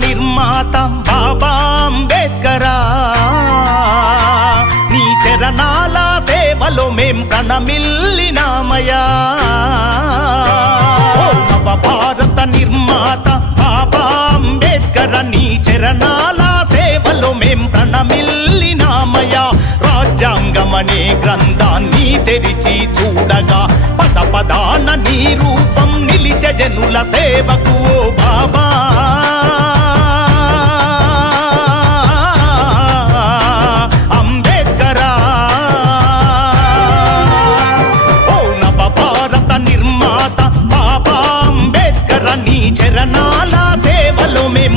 నిర్మాత బాబా అంబేద్కరా, నీ చరణాల సేవలో మేం ప్రణమిల్లినామయా. నవ భారత నిర్మాత బాబా అంబేద్కర, నీ చరణాల సేవలో మేం ప్రణమిల్లినామయా. రాజ్యాంగమనే గ్రంథాన్ని తెరిచి చూడగా పద పదాన నీ రూపం నిలిచ జనుల సేవకు ఓ బాబా. అంబేద్కరా, ఓ నవ భారత నిర్మాత బాబా అంబేద్కర, నీ చరణాల సేవలో మేం